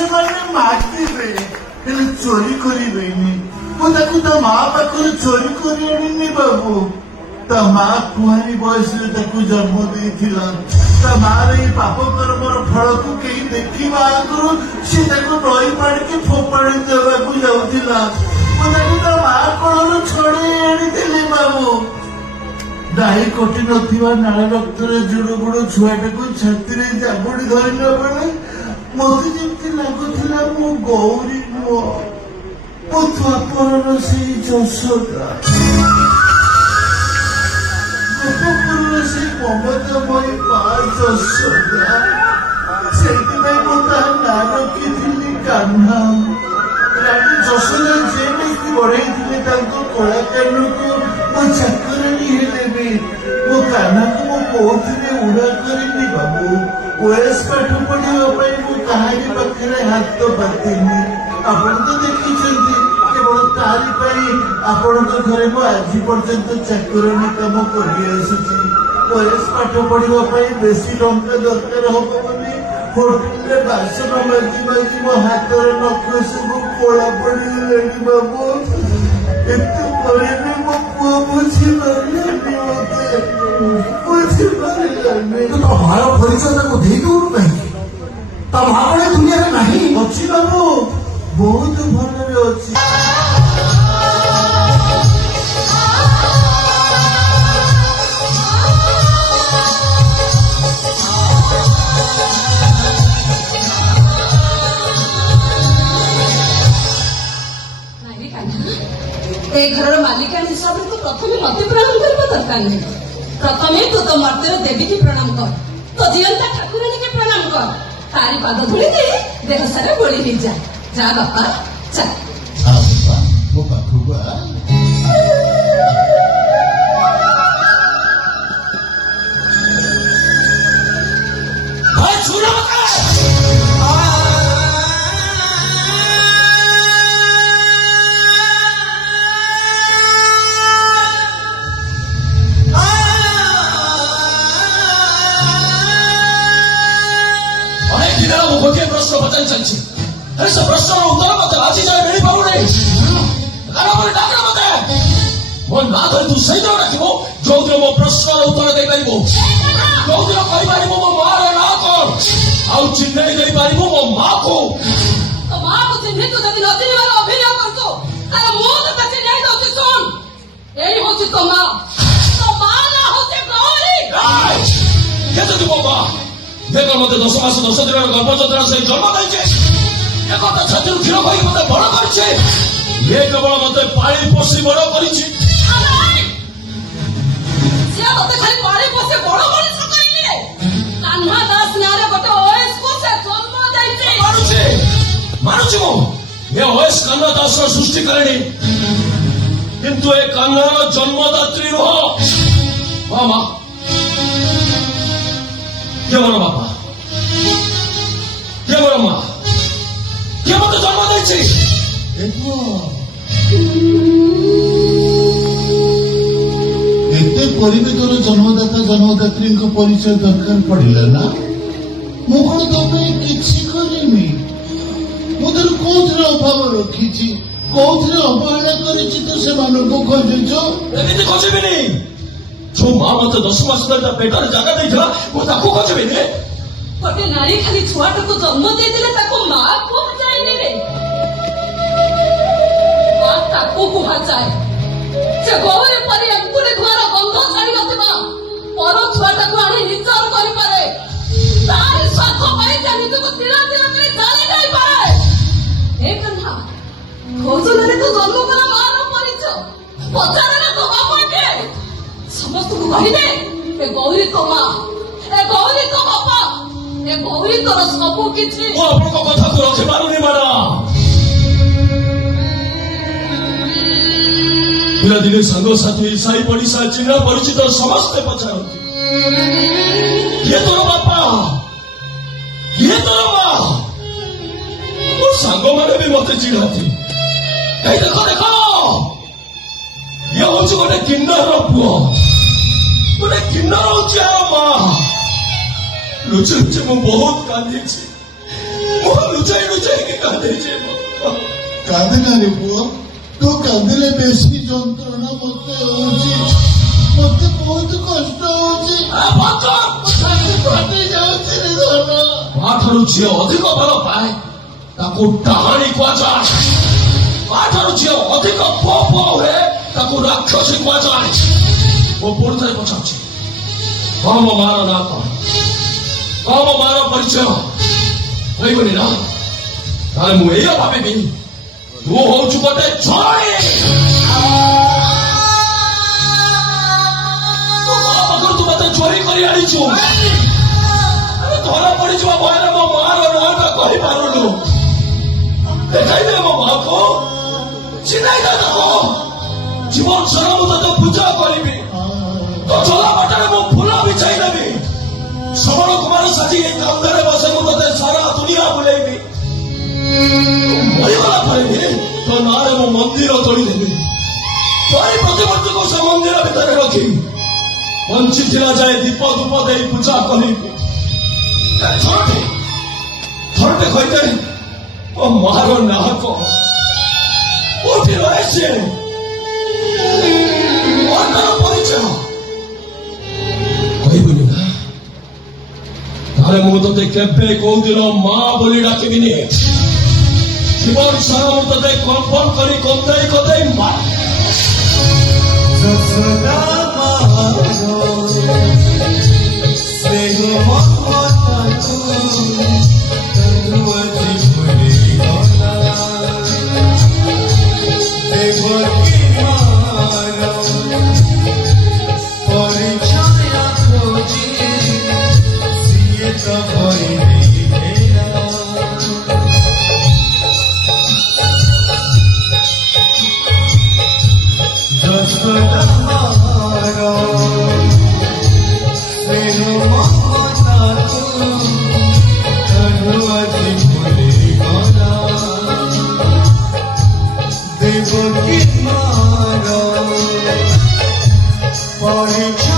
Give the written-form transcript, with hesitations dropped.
ସେମାନେ ମାଗିବେ ହେଲେ ଚୋରି କରିବେନି। ମୁଁ ତାକୁ ତା ମା ପାଖରୁ ଚୋରି କରି ଆଣିନି ବାବୁ। ତା ମା କୁଆରୀ ବୟସରେ ତାକୁ ଜନ୍ମ ଦେଇଥିଲା। ତା ମାର ଏଇ ପାପ କର୍ମର ଫଳକୁ କେହି ଦେଖିବା ଆଗରୁ ସେ ତାକୁ ନଈ ପାଣିକି ଫୋପାଡ଼ି ଦେବାକୁ ଯାଉଥିଲା। ମୁଁ ତାକୁ ତା ମା କୋଳରୁ ଛଡେଇ ଆଣିଥିଲି ବାବୁ। ଦାହି କଟି ନଥିବା ନାଳ ରକ୍ତରେ ଜୁଡୁ ବୁଡୁ ଛୁଆଟାକୁ ଛାତିରେ ଜାବୁଡି ଧରିଲା ବେଳେ ମତେ ଯେମିତି ଲାଗୁଥିଲା ମୁଁ ଗୌରୀ ନୁହଁ, ମୋ ଦ୍ୱାପରର ସେଇ ଯଶୋଦା, ଗୋପପୁରର ସେଇ ମମତାମୟୀ ମା ଯଶୋଦା। ସେଇଥିପାଇଁ ମୁଁ ତାହା ନାଁ ରଖିଥିଲି କାହ୍ନା। ରାଣୀ ଯଶୋଦା ଯେ ନେଇକି ବଢେଇଥିଲେ ତାଙ୍କ କଳା କାନକୁ ମୋ ଚାକରାଣୀ ହେଲେ ବି ମୋ କାହ୍ନାକୁ ମୁଁ କୋଉଥିରେ ଉଡା କରିନି ବାବୁ। ଓଏସ୍ ପାଠ ପଢିବା ପାଇଁ ମୁଁ କାହାରି ପାଖରେ ହାତ ପାତିନି। ଆପଣ ତ ଦେଖିଛନ୍ତି କେବଳ ତାରି ପାଇଁ ଆପଣଙ୍କ ଘରେ ମୁଁ ଆଜି ପର୍ଯ୍ୟନ୍ତ ଚାକରାଣୀ କାମ କରି ଆସୁଛି। ଓଏସ୍ ପାଠ ପଢିବା ପାଇଁ ବେଶୀ ଟଙ୍କା ଦରକାର ହବ ବୋଲି ହୋଟେଲରେ ବାସନ ମାଜି ମାଜି ମୋ ହାତର ନଖ ସବୁ କଳା ପଡିଗଲାଣି ବାବୁ। ଏତେ ପରେ ବି ମୋ ପୁଅ ବୁଝିପାରିଲାନି, ମତେ ବୁଝିପାରିଲାନି। ତୁ ତୋ ମାର ପରିଚୟ ତାକୁ ଦେଇଦଉନୁ କାହିଁକି? ତା ମା କଣ ଏ ଦୁନିଆରେ ନାହିଁ? ଅଛି ବାବୁ, ବହୁତ ଭଲରେ ଅଛି। ଏ ଘରର ମାଲିକାଣୀ ହିସାବରେ ତୁ ପ୍ରଥମେ ମତେ ପ୍ରଣାମ କରିବା ଦରକାର ନାହିଁ। ପ୍ରଥମେ ତୁ ତୋ ମର୍ତ୍ତ୍ୟର ଦେବୀକି ପ୍ରଣାମ କର, ତୋ ଜିଅନ୍ତା ଠାକୁରାଣୀକି ପ୍ରଣାମ କର। ତାରି ପାଦ ଧୂଳିରେ ଦେହ ସାରା ବୋଳି ହେଇଯା। ଯା ବାପା ଯା। ମୋ ପାଖକୁ ଆ। ଗୋଟିଏ ପ୍ରଶ୍ନ ପଚାରି ଚାଲିଛି, ହେଲେ ସେ ପ୍ରଶ୍ନର ଉତ୍ତର ମତେ ଆଜି ଯାଏ ମିଳିପାରୁନି। ଡାକ ମତେ, ମୋ ନାଁ ଧରି ତୁ ସେଇ ଦିନ ଡାକିବୁ ଯୋଉଦିନ ମୋ ପ୍ରଶ୍ନର ଉତ୍ତର ଦେଇପାରିବୁ, ଯୋଉଦିନ କହିପାରିବୁ ମୋ ମାର ନାଁ କଣ, ଆଉ ଚିହ୍ନେଇ ଦେଇପାରିବୁ ମୋ ମାକୁ। ତୋ ମାକୁ ଚିହ୍ନି ତୁ ଯଦି ନ ଚିହ୍ନିବାର ଅଭିନୟ କରୁଛୁ ତାହେଲେ ମୁଁ ତୋତେ ଚିହ୍ନାଇ ଦଉଛି। ଶୁଣ, ଏଇ ହଉଛି ତୋ ମା। ତୋ ମା ନାଁ ହଉଛି ଗୌରୀ। କେ ଯଦି ମୋ ମା ଦେଖ ମତେ 10 ମାସ 10 ଦିନର ଗର୍ଭଯନ୍ତ୍ରଣା ସେ ଜନ୍ମ ଦେଇছে, ଏ କଥା ଛାତିରୁ କ୍ଷୀର ଖାଇକି ମତେ ବଡ କରିছে, ଇଏ କେବଳ ମତେ ପାଳି ପୋଷି ବଡ କରିଛି। ସିଏ ମତେ ଖାଲି ପାଳି ପୋଷି ବଡ ମଣିଷ କରିନି। କାହ୍ନା ଦାସ ନାଁରେ ଗୋଟେ ଓଏସ୍ କୁ ସେ ଜନ୍ମ ଦେଇଛି। ମାନୁଛି ମୁଁ, ଏ ଓଏସ୍ କାହ୍ନା ଦାସର ସୃଷ୍ଟି କରେଣି, କିନ୍ତୁ ଏ କାହ୍ନାର ଜନ୍ମଦାତ୍ରୀ ନୁହଁ। ମା କିଏ ମୋର ବାପା, କିଏ ମୋର ମା, କିଏ ମତେ ଜନ୍ମ ଦେଇଛି? ଏତେ କରିବି ତୋର ଜନ୍ମଦାତା ଜନ୍ମଦାତ୍ରୀଙ୍କ ପରିଚୟ ଦରକାର ପଡିଲା ନା? ମୁଁ କଣ ତୋ ପାଇଁ କିଛି କରିନି? ମୁଁ ତୋର କୋଉଥିରେ ଅଭାବ ରଖିଛି, କୋଉଥିରେ ଅବହେଳା କରିଛି ତୁ ସେମାନଙ୍କୁ ଖୋଜୁଛୁ? ଏମିତି ଖୋଜିବିନି। ଯୋଉ ମା ମତେ 10 ମାସ ଧରି ତା ପେଟରେ ଜାଗା ଦେଇଥିଲା ମୁଁ ତାକୁ ଖୋଜିବିନି। ଗୋଟେ ନାରୀ ଖାଲି ଛୁଆଟାକୁ ଜନ୍ମ ଦେଇଥିଲେ ତାକୁ ମା କୁହାଯାଏନି ରେ। ମା ତାକୁ କୁହାଯାଏ ସେ ଗୌରୀ ପରି ଏକୁଟି ଧୂଆର ଗନ୍ଧ ଛାଡି ନଥିବା ପର ଛୁଆଟାକୁ ଆଣି ନିଜର କରିପାରେ। ତାରି ସ୍ୱାର୍ଥ ପାଇଁ ସେ ନିଜକୁ ତିଳ ତିଳ କରି ଜାଳି ଦେଇପାରେ। ଏ କାହ୍ନା, ଖୋଜୁନରେ ତୁ ଜନ୍ମ କଲା ମାର ପରିଚୟ ପଚାରରେ ତୋ ବାପା କିଏ? ସମସ୍ତଙ୍କୁ କହିଦେ ଏ ଗୌରୀ ତୋ ମା, ଏ ଗୌରୀ ତୋ ବାପା, ଏ ଗୌରୀ ତୋର ସବୁ କିଛି। ମୁଁ ଆପଣଙ୍କ କଥାକୁ ରଖିପାରୁନି ମ୍ୟାଡାମ। ପିଲାଦିନେ ସାଙ୍ଗସାଥୀ ସାହି ପଡିଶା ଚିହ୍ନା ପରିଚିତ ସମସ୍ତେ ପଚାରନ୍ତି, କିଏ ତୋର ବାପା, କିଏ ତୋର ମା? ମୋ ସାଙ୍ଗମାନେ ବି ମତେ ଚିହ୍ନାନ୍ତି। ଏଇ ଦେଖ ଦେଖ, ଇଏ ହଉଛି ଗୋଟେ କିନ୍ନର ପୁଅ, ଗୋଟେ କିନ୍ନର ହଉଛି ଆର ମା। ଲୁଚି ଲୁଚି ମୁଁ ବହୁତ କାନ୍ଦିଛି, ମୁଁ ଲୁଚାଇ ଲୁଚାଇ কাঁদেছে কাঁদে না রে পুଅ তু কাঁদিলে বেশি যন্ত্রণা মতে হଉଛି মতে ବହୁତ କଷ୍ଟ ହଉଛି ଛାତି ଫାଟି ଯାଉଛି ରେ ଧନ ମା ଠାରୁ ଝିଅ ଅଧିକ ଭଲ ପାଏ ତାକୁ ଡାହାଣୀ କୁହାଯାଏ ମା ଠାରୁ ଝିଅ ଅଧିକ ପୁଅ ହୁଏ ତାକୁ ରାକ୍ଷସୀ କୁହାଯାଏ ମୋ ପୁଣି ଥରେ ପଚାରୁଛି କଣ ମୋ ମାର ନାଁ କଣ କଣ ମୋ ମାର ପରିଚୟ କହିବନି ନା ତାହେଲେ ମୁଁ ଏଇଆ ଭାବିବି ତୁ ହଉଛୁ ଗୋଟେ ଝଡ଼ୀ ମୋ ମା ପାଖରୁ ତୁ ମତେ ଚୋରି କରି ଆଣିଛୁ ଧରା ପଡିଯିବା ଭୟରେ ମୋ ମାର ନାଁଟା କହିପାରୁନୁ ଦେଖାଇଦେ ମୋ ମାକୁ ଚିହ୍ନାଇଦେ ତାକୁ ଜୀବନ ସାରା ମୁଁ ତତେ ପୂଜା କରିବି ତୋ ଚଲା ବାଟରେ ମୁଁ ଫୁଲ ବିଛାଇ ଦେବି ଶ୍ରବଣ କୁମାର ସାଜି ଏଇ କାନ୍ଦରେ ବସେ ମୁଁ ତତେ ସାରା ଦୁନିଆ ବୁଲେଇବି ମରିଗଲା ପରେ ବି ତୋ ନାଁରେ ମୁଁ ମନ୍ଦିର ତୋଳିଦେବି ତୋରି ପ୍ରତିମୂର୍ତ୍ତିକୁ ସେ ମନ୍ଦିର ଭିତରେ ରଖି ବଞ୍ଚିଥିଲା ଯାଏ ଦୀପ ଧୂପ ଦେଇ ପୂଜା କରିବି ଥରଟେ କହିଦେ ମୋ ମାର ନାଁ କଣ କୋଉଠି ରହେ ସେ ତାର ପରିଚୟ କହିବୁନି ନା ତାହେଲେ ମୁଁ ତତେ କେବେ କୋଉଦିନ ମା ବୋଲି ଡାକିବିନି ଜୀବନ ସାରା ମୁଁ ତତେ କମ୍ପନ କରି କନ୍ଦେଇ କନ୍ଦେଇ ମା ଯଶୋଦା ମାର ସ୍ନେହ ମମତାକୁ ତନୁ ଆଜି ଭୁଲିଗଲା ଦେବକୀ ମାର ପରିଚୟ ଖୋଜି ସିଏ ତ ଭରି ନେଇଗଲା যশোদা মার স্নেহ মমতাକୁ তনু আଜି ভুলিগলা দেবকী মার ପରିଚୟ